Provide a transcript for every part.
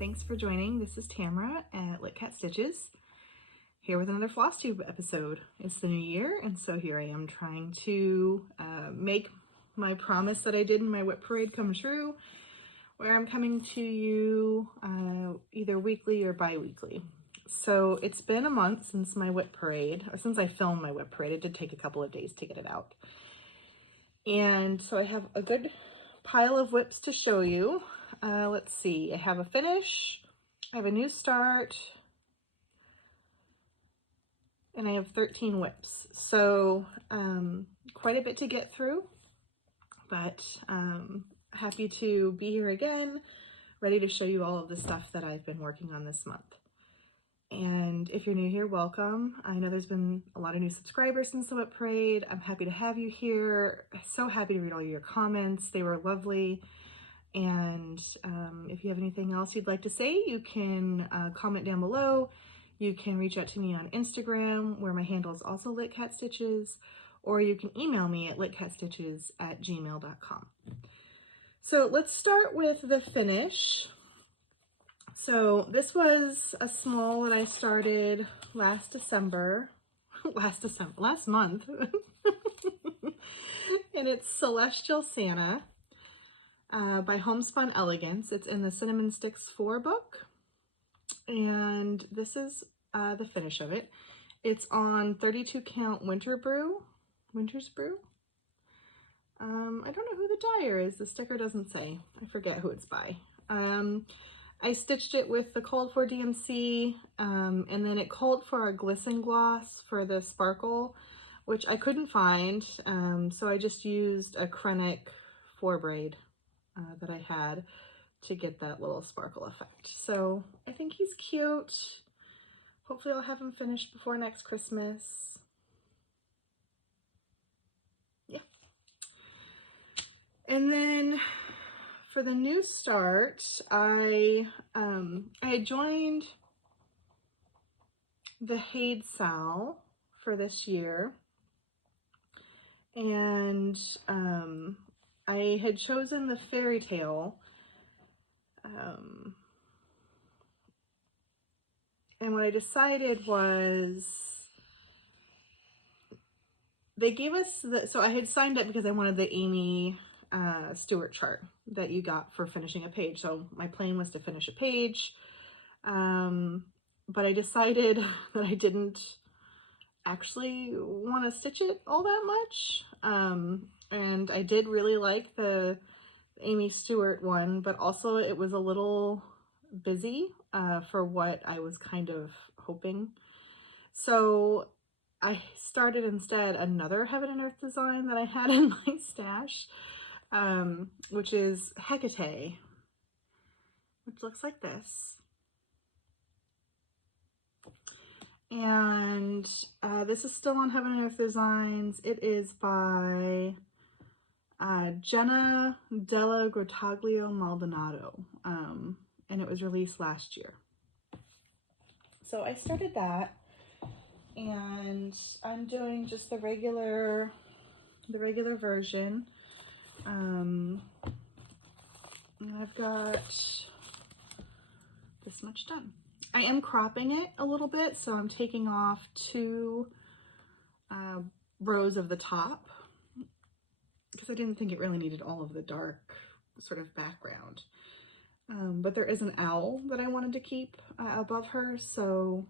Thanks for joining. This is Tamara at Lit Cat Stitches, here with another Flosstube episode. It's the new year, and so here I am trying to make my promise that I did in my whip parade come true, where I'm coming to you either weekly or bi-weekly. So it's been a month since my whip parade, or since I filmed my whip parade. It did take a couple of days to get it out. And so I have a good pile of whips to show you. Let's see, I have a finish, I have a new start, and I have 13 whips. So quite a bit to get through, but happy to be here again, ready to show you all of the stuff that I've been working on this month. And if you're new here, welcome. I know there's been a lot of new subscribers since the whip parade. I'm happy to have you here. So happy to read all your comments. They were lovely. And if you have anything else you'd like to say, you can comment down below. You can reach out to me on Instagram, where my handle is also litcatstitches, or you can email me at litcatstitches@gmail.com. So let's start with the finish. So this was a small that I started last month, and it's Celestial Santa by Homespun Elegance. It's in the Cinnamon Sticks 4 book, and this is the finish of it. It's on 32 count Winter's Brew. I don't know who the dyer is. The sticker doesn't say. I forget who it's by. I stitched it with the Cold for DMC, and then it called for a glisten gloss for the sparkle, which I couldn't find, so I just used a Krennic 4 braid that I had to get that little sparkle effect. So I think he's cute. Hopefully I'll have him finished before next Christmas. Yeah. And then for the new start, I joined the Haid Sal for this year, and I had chosen the fairy tale, and what I decided was they gave us so I had signed up because I wanted the Amy Stewart chart that you got for finishing a page. So my plan was to finish a page, but I decided that I didn't actually want to stitch it all that much, and I did really like the Amy Stewart one, but also it was a little busy for what I was kind of hoping. So I started instead another Heaven and Earth design that I had in my stash, which is Hecate, which looks like this. And this is still on Heaven and Earth Designs. It is by Jenna Della Grottaglio Maldonado, and it was released last year. So I started that, and I'm doing just the regular version. And I've got this much done. I am cropping it a little bit, so I'm taking off 2 rows of the top because I didn't think it really needed all of the dark sort of background. But there is an owl that I wanted to keep above her, so,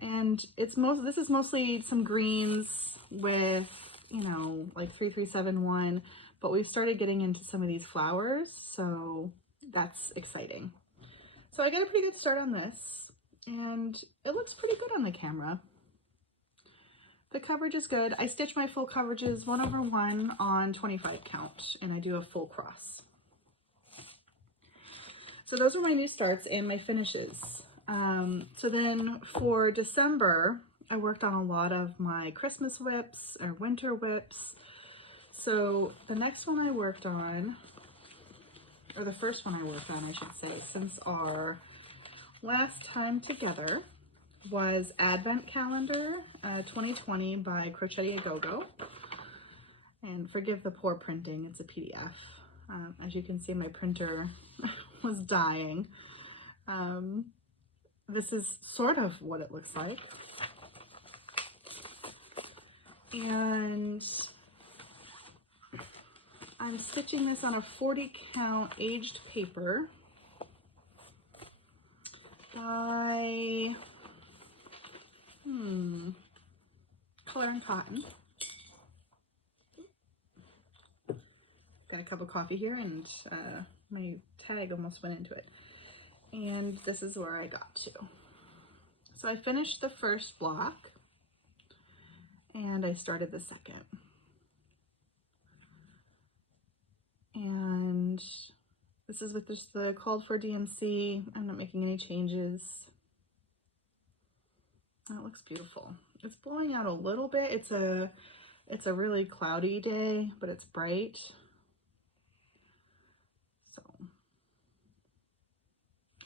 and this is mostly some greens with, you know, like 3371, but we've started getting into some of these flowers, so that's exciting. So I got a pretty good start on this, and it looks pretty good on the camera. The coverage is good. I stitch my full coverages 1/1 on 25 count, and I do a full cross. So those are my new starts and my finishes. So then for December, I worked on a lot of my Christmas whips or winter whips. So the next one I worked on, or the first one I worked on, I should say, since our last time together, was Advent Calendar 2020 by Crochetti A Go-Go. And forgive the poor printing, it's a PDF. As you can see, my printer was dying. This is sort of what it looks like. And I'm stitching this on a 40 count aged paper by Color and Cotton. Got a cup of coffee here, and my tag almost went into it. And this is where I got to. So I finished the first block and I started the second. And this is with just the called for DMC. I'm not making any changes. That looks beautiful. It's blowing out a little bit. It's a really cloudy day, but it's bright. So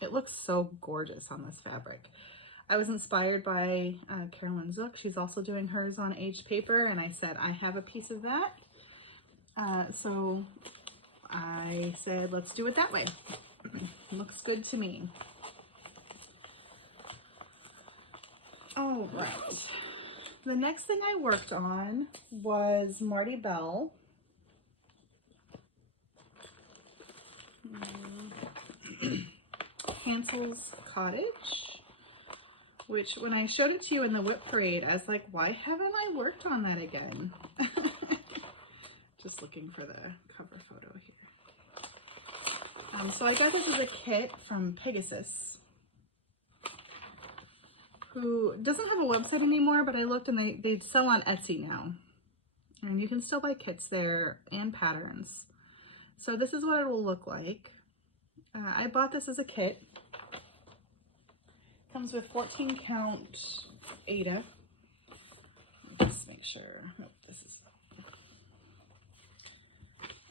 it looks so gorgeous on this fabric. I was inspired by Carolyn Zook. She's also doing hers on aged paper, and I said, I have a piece of that. So I said, let's do it that way. Looks good to me. All right. The next thing I worked on was Marty Bell. Hansel's Cottage, which when I showed it to you in the whip parade, I was like, why haven't I worked on that again? Just looking for the cover photo here. So I got this as a kit from Pegasus, who doesn't have a website anymore, but I looked and they sell on Etsy now. And you can still buy kits there and patterns. So this is what it will look like. I bought this as a kit. Comes with 14 count Aida. Just make sure. Nope, this is.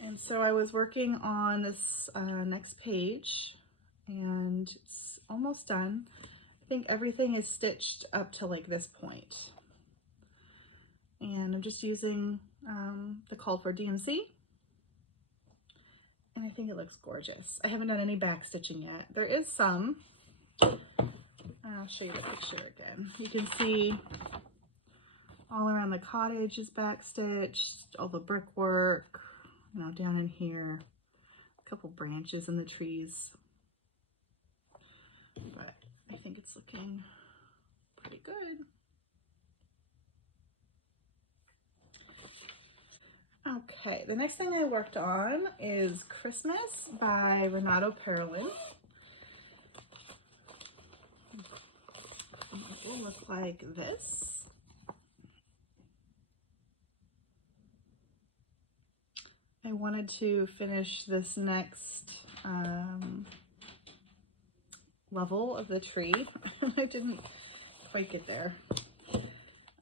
And so I was working on this next page, and it's almost done. I think everything is stitched up to like this point. And I'm just using the called for DMC. And I think it looks gorgeous. I haven't done any back stitching yet. There is some. I'll show you the picture again. You can see all around the cottage is back stitched, all the brickwork, you know, down in here, a couple branches in the trees. But I think it's looking pretty good. Okay, the next thing I worked on is Christmas by Renato Perlin. It will look like this. I wanted to finish this next level of the tree. I didn't quite get there.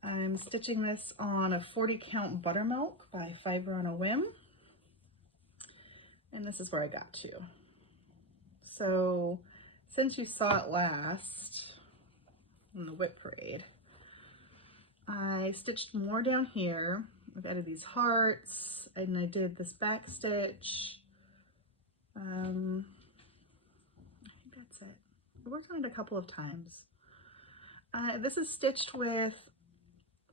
I'm stitching this on a 40 count buttermilk by Fiber on a Whim. And this is where I got to. So since you saw it last in the whip parade, I stitched more down here. I've added these hearts and I did this back stitch. I think that's it. I worked on it a couple of times. This is stitched with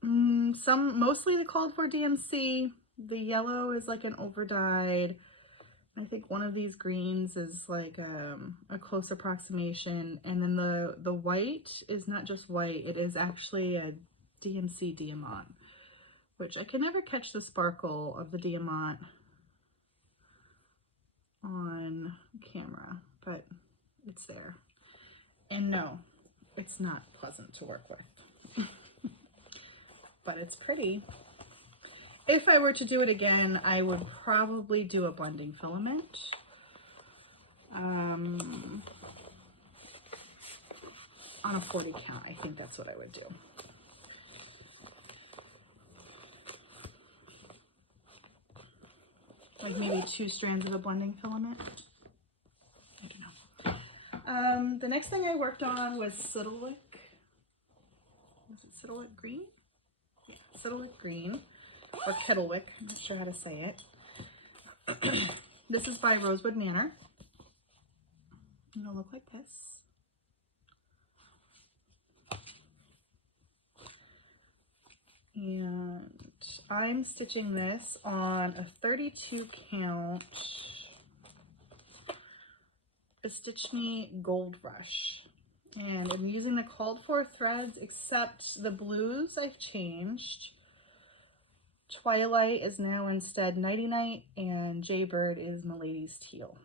mostly the called for DMC. The yellow is like an over dyed. I think one of these greens is like a close approximation, and then the white is not just white, it is actually a DMC diamant, which I can never catch the sparkle of the diamant on camera, but it's there. And no, it's not pleasant to work with. But it's pretty. If I were to do it again, I would probably do a blending filament. On a 40 count, I think that's what I would do. Like maybe 2 strands of a blending filament. I don't know. The next thing I worked on was Sidlewick. Was it Sidlewick Green? Yeah, Sidlewick Green, or Kettlewick, I'm not sure how to say it. This is by Rosewood Manor. It'll look like this. And I'm stitching this on a 32 count Stitch Me Gold Rush. And I'm using the called for threads, except the blues I've changed. Twilight is now instead Nighty Night, and Jaybird is Milady's Teal.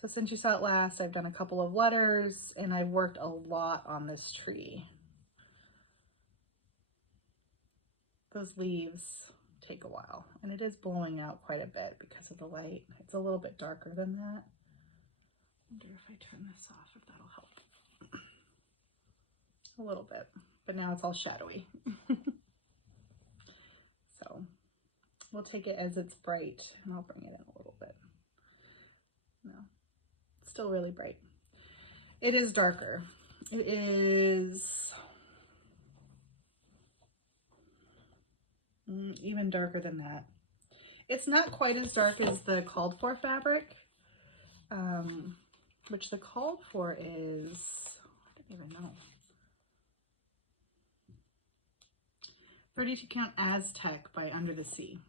So since you saw it last, I've done a couple of letters, and I've worked a lot on this tree. Those leaves take a while, and it is blowing out quite a bit because of the light. It's a little bit darker than that. I wonder if I turn this off, if that'll help. A little bit, but now it's all shadowy. So we'll take it as it's bright, and I'll bring it in a little bit. No, it's still really bright. It is darker. It is even darker than that. It's not quite as dark as the called for fabric, which the called for is, I don't even know, 32 count Aztec by Under the Sea.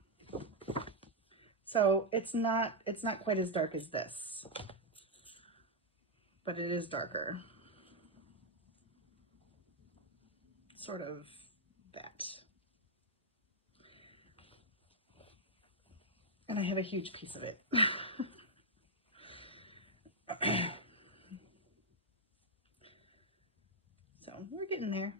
So it's not quite as dark as this, but it is darker. Sort of that. And I have a huge piece of it. So we're getting there.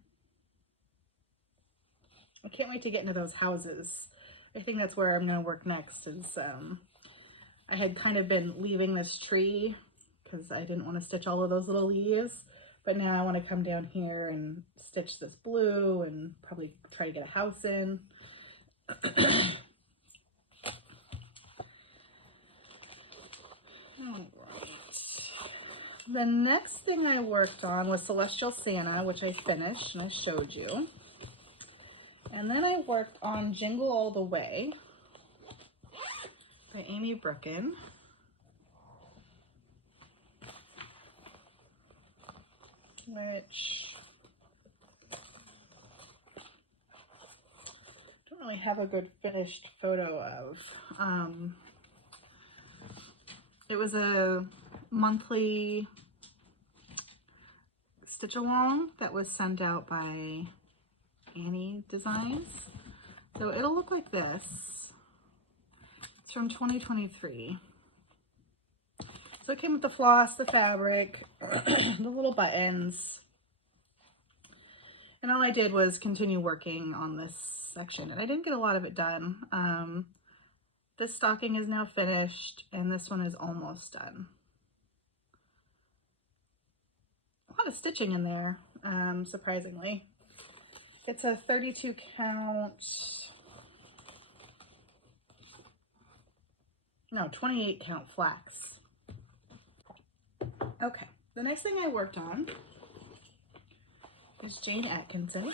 I can't wait to get into those houses. I think that's where I'm going to work next. Is I had kind of been leaving this tree because I didn't want to stitch all of those little leaves, but now I want to come down here and stitch this blue and probably try to get a house in. The next thing I worked on was Celestial Santa, which I finished and I showed you. And then I worked on Jingle All the Way by Amy Brooken. Which I don't really have a good finished photo of. It was a monthly stitch along that was sent out by Annie Designs. So it'll look like this. It's from 2023. So it came with the floss, the fabric, the little buttons. And all I did was continue working on this section, and I didn't get a lot of it done. This stocking is now finished, and this one is almost done. A lot of stitching in there, surprisingly. It's a 32 count, no, 28 count flax. Okay, the next thing I worked on is Jane Atkinson.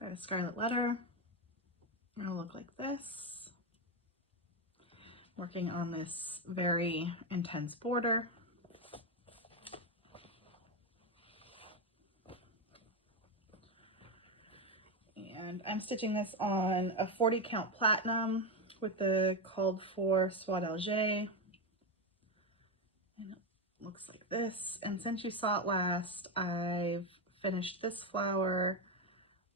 Got a scarlet letter. It'll look like this. Working on this very intense border. And I'm stitching this on a 40 count platinum with the called for Soie d'Alger. And it looks like this. And since you saw it last, I've finished this flower.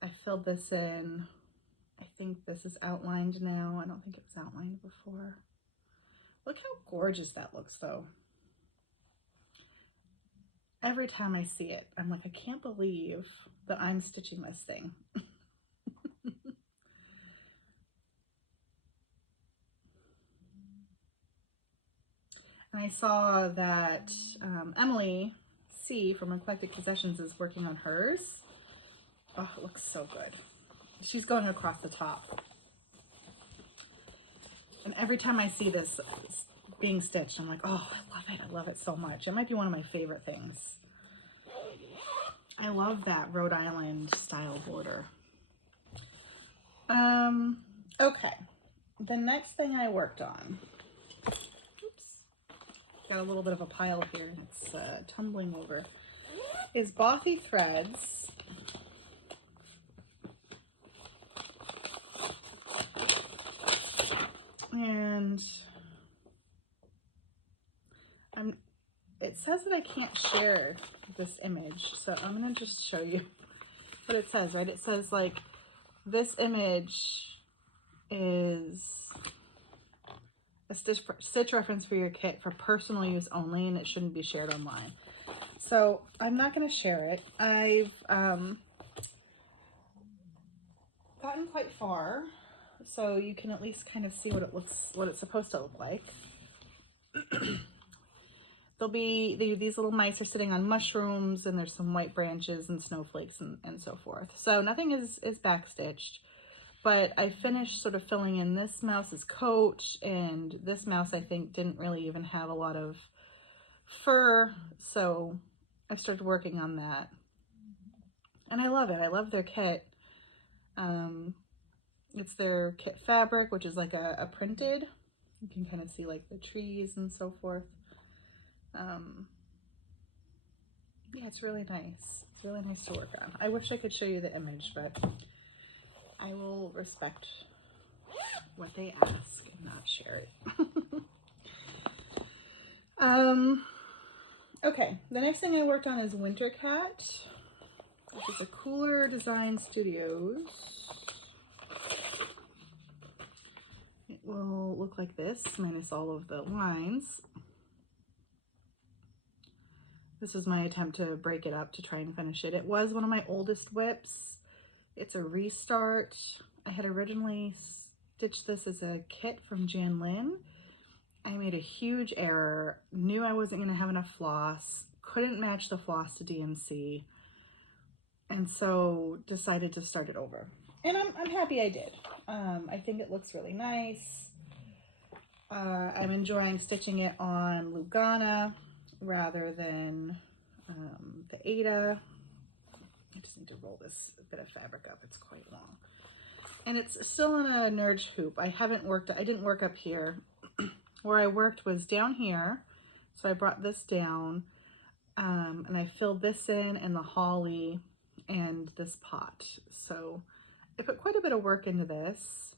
I filled this in. I think this is outlined now. I don't think it was outlined before. Look how gorgeous that looks though. Every time I see it, I'm like, I can't believe that I'm stitching this thing. And I saw that Emily C from Eclectic Possessions is working on hers. Oh, it looks so good. She's going across the top. And every time I see this being stitched, I'm like, oh, I love it. I love it so much. It might be one of my favorite things. I love that Rhode Island style border. Okay. The next thing I worked on got a little bit of a pile here. It's tumbling over. Is Bothy Threads. And it says that I can't share this image, so I'm gonna just show you what it says, right? It says like, this image is a stitch reference for your kit for personal use only, and it shouldn't be shared online. So I'm not gonna share it. I've gotten quite far, so you can at least kind of see what it's supposed to look like. These little mice are sitting on mushrooms, and there's some white branches and snowflakes and so forth. So nothing is backstitched, but I finished sort of filling in this mouse's coat, and this mouse I think didn't really even have a lot of fur, so I started working on that. And I love it. I love their kit. It's their kit fabric, which is like a printed. You can kind of see like the trees and so forth. Yeah, it's really nice. It's really nice to work on. I wish I could show you the image, but I will respect what they ask and not share it. Okay, the next thing I worked on is Winter Cat, which is a Cooler Design Studios. It will look like this, minus all of the lines. This was my attempt to break it up to try and finish it. It was one of my oldest whips. It's a restart. I had originally stitched this as a kit from Jan Lynn. I made a huge error, knew I wasn't gonna have enough floss, couldn't match the floss to DMC, and so decided to start it over. And I'm happy I did. I think it looks really nice. I'm enjoying stitching it on Lugana rather than the Ada. I just need to roll this bit of fabric up. It's quite long. And it's still in a Nerge hoop. I didn't work up here. Where I worked was down here. So I brought this down and I filled this in and the holly and this pot. So I put quite a bit of work into this,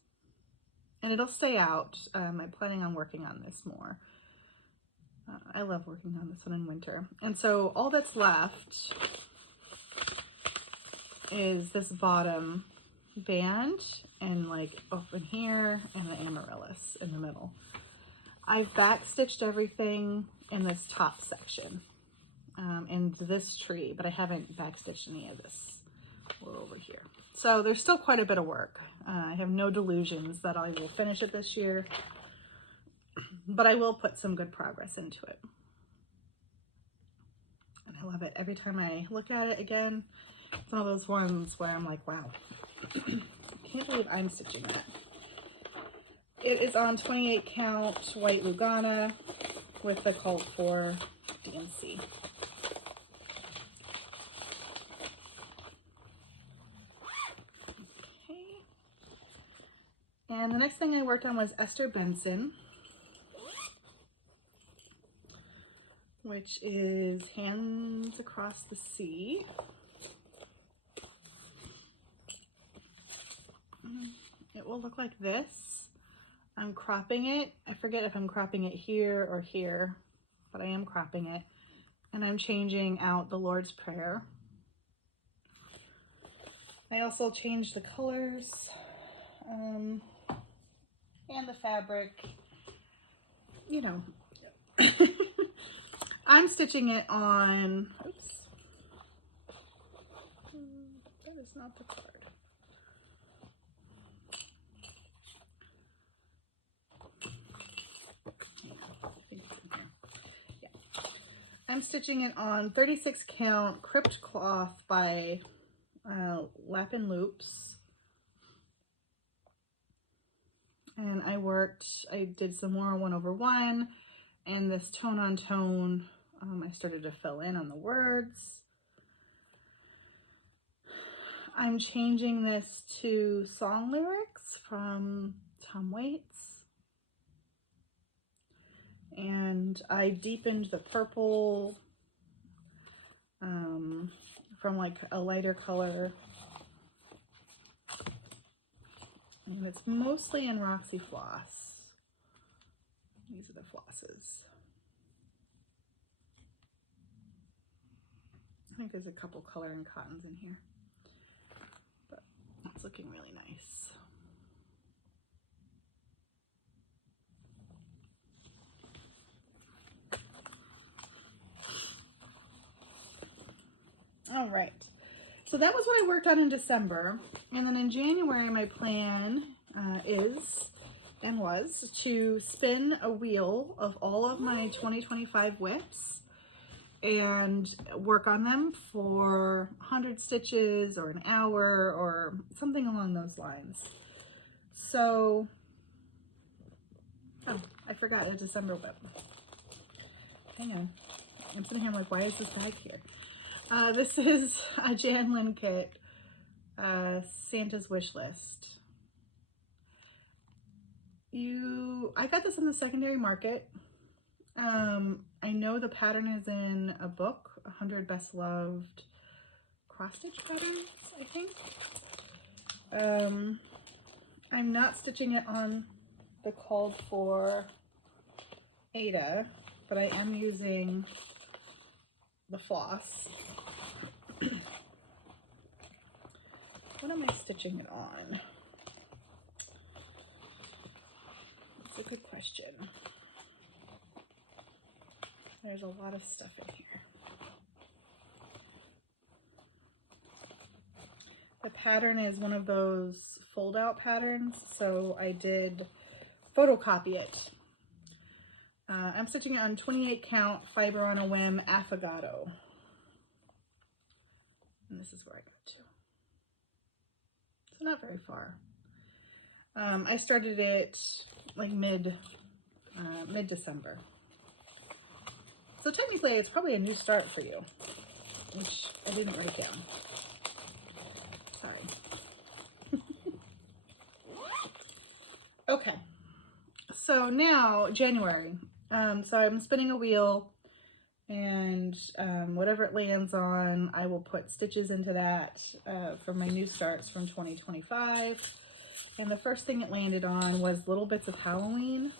and it'll stay out. I'm planning on working on this more. I love working on this one in winter. And so all that's left is this bottom band and like open here and the amaryllis in the middle. I've backstitched everything in this top section and this tree, but I haven't backstitched any of this or over here. So there's still quite a bit of work. I have no delusions that I will finish it this year, but I will put some good progress into it. And I love it. Every time I look at it again, it's one of those ones where I'm like, wow, can't believe I'm stitching that. It is on 28 count white Lugana with the called for DMC. Okay. And the next thing I worked on was Esther Benson, which is Hands Across the Sea. It will look like this. I'm cropping it. I forget if I'm cropping it here or here, but I am cropping it. And I'm changing out the Lord's Prayer. I also changed the colors and the fabric. You know, I'm stitching it on, oops, that is not the card. I'm stitching it on 36 count Crypt cloth by Lapin Loops. And I did some more 1/1 and this tone on tone. I started to fill in on the words. I'm changing this to song lyrics from Tom Waits. and I deepened the purple from like a lighter color, and it's mostly in Roxy Floss. These are the flosses. I think there's a couple coloring cottons in here, but it's looking really nice. All right, so that was what I worked on in December, and then in January my plan was to spin a wheel of all of my 2025 whips and work on them for 100 stitches or an hour or something along those lines. So, oh, I forgot a December whip. Hang on, I'm sitting here, I'm like, why is this bag here? This is a Jan Lynn kit, Santa's Wish List. I got this in the secondary market. I know the pattern is in a book, 100 Best Loved Cross Stitch Patterns, I think. I'm not stitching it on the called for Ada, but I am using the floss. What am I stitching it on? That's a good question. There's a lot of stuff in here. The pattern is one of those fold out patterns, so I did photocopy it. I'm stitching it on 28 count fiber on a whim affogato. And this is where I got to. So not very far. I started it like mid-December. So technically it's probably a new start for you, which I didn't write down. Sorry. Okay, so now January. So I'm spinning a wheel, and whatever it lands on, I will put stitches into that for my new starts from 2025. And the first thing it landed on was little bits of Halloween,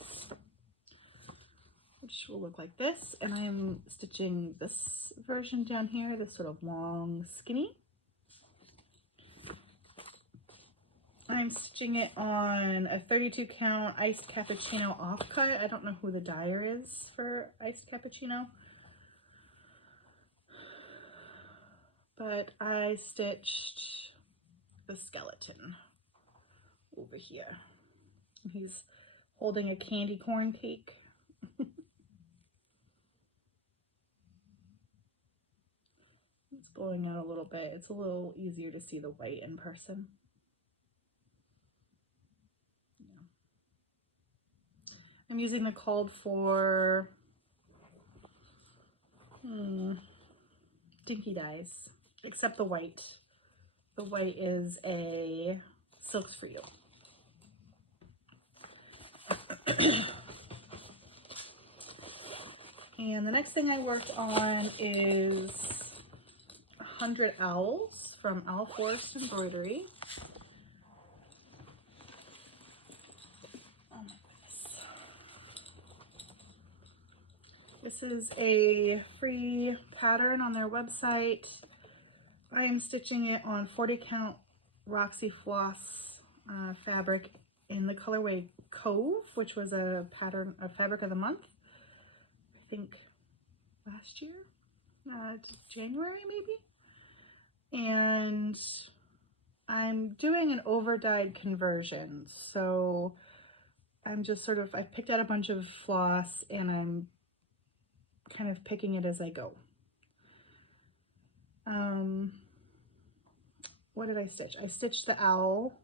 which will look like this. And I am stitching this version down here, this sort of long skinny. I'm stitching it on a 32 count iced cappuccino offcut. I don't know who the dyer is for iced cappuccino, but I stitched the skeleton over here. He's holding a candy corn cake. It's blowing out a little bit. It's a little easier to see the white in person. I'm using the called for dinky dyes, except the white. The white is a Silks for You. And the next thing I worked on is 100 Owls from Owl Forest Embroidery. Oh my goodness. This is a free pattern on their website. I am stitching it on 40 count Roxy Floss fabric in the colorway Cove, which was a fabric of the month, I think last year, January maybe. And I'm doing an over dyed conversion, so I'm just I picked out a bunch of floss and I'm kind of picking it as I go. What did I stitch? I stitched the owl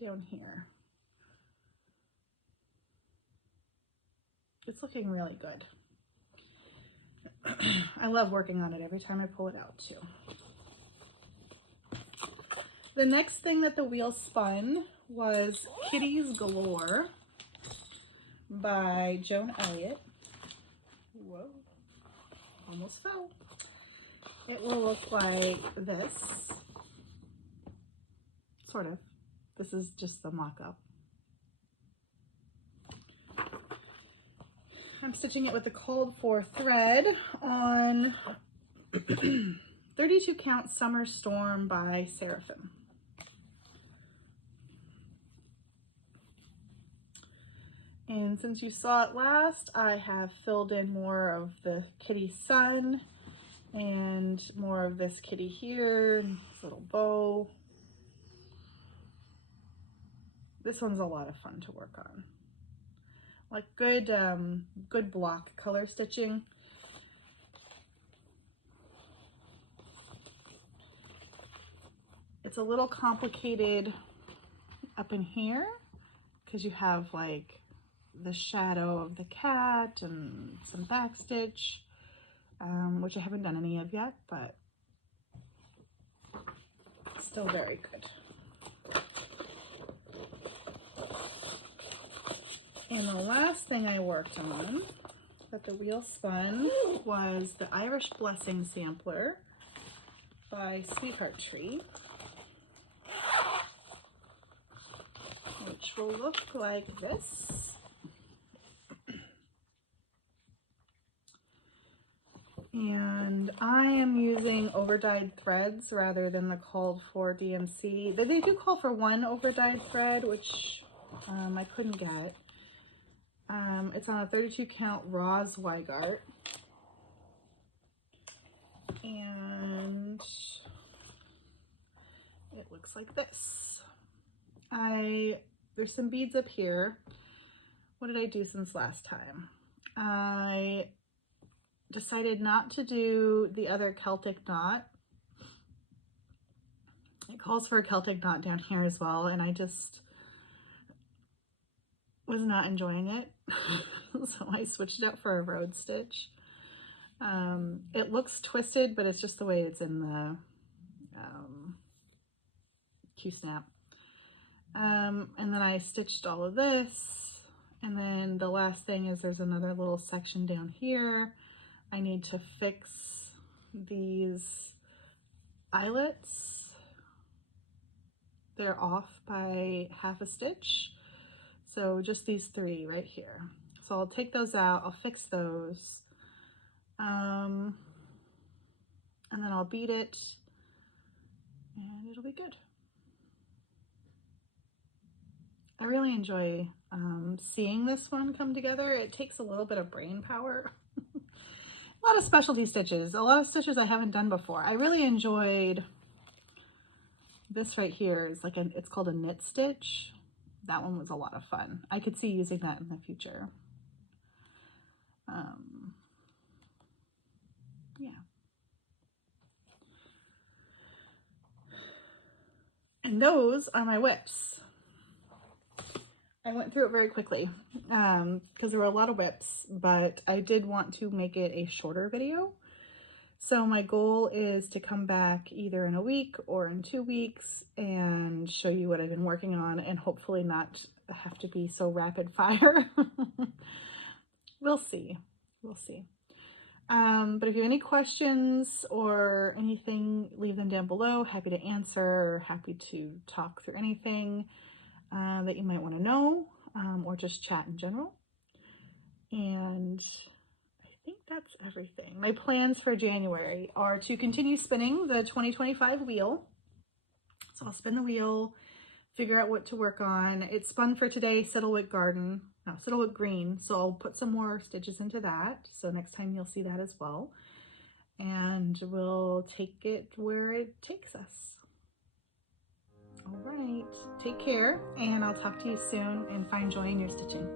down here. It's looking really good. I love working on it every time I pull it out too. The next thing that the wheel spun was Kitties Galore by Joan Elliott. almost fell. It will look like this, sort of. This is just the mock-up. I'm stitching it with the called for thread on 32 count Summer Storm by Seraphim. And since you saw it last, I have filled in more of the kitty sun and more of this kitty here, this little bow. This one's a lot of fun to work on. Like good, good block color stitching. It's a little complicated up in here because you have like the shadow of the cat and some back stitch, which I haven't done any of yet, but still very good. And the last thing I worked on that the wheel spun was the Irish Blessing sampler by Sweetheart Tree, which will look like this. And I am using overdyed threads rather than the called for DMC. They do call for one overdyed thread, which I couldn't get. It's on a 32 count raw Zweigart. And it looks like this. There's some beads up here. What did I do since last time? I decided not to do the other Celtic knot. It calls for a Celtic knot down here as well, and I just was not enjoying it. So I switched it out for a road stitch. It looks twisted, but it's just the way it's in the Q-snap. And then I stitched all of this, and then the last thing is there's another little section down here. I need to fix these eyelets. They're off by half a stitch. So just these three right here. So I'll take those out, I'll fix those. And then I'll beat it and it'll be good. I really enjoy seeing this one come together. It takes a little bit of brain power. A lot of specialty stitches, a lot of stitches I haven't done before. I really enjoyed this right here. It's like it's called a knit stitch. That one was a lot of fun. I could see using that in the future. Yeah. And those are my whips. I went through it very quickly because there were a lot of whips, but I did want to make it a shorter video. So my goal is to come back either in a week or in 2 weeks and show you what I've been working on, and hopefully not have to be so rapid fire. We'll see. We'll see. But if you have any questions or anything, leave them down below. Happy to answer, or happy to talk through anything that you might want to know, or just chat in general. And I think that's everything. My plans for January are to continue spinning the 2025 wheel. So I'll spin the wheel, figure out what to work on. It's spun for today, Siddlewick Green. So I'll put some more stitches into that. So next time you'll see that as well. And we'll take it where it takes us. All right, take care, and I'll talk to you soon, and find joy in your stitching.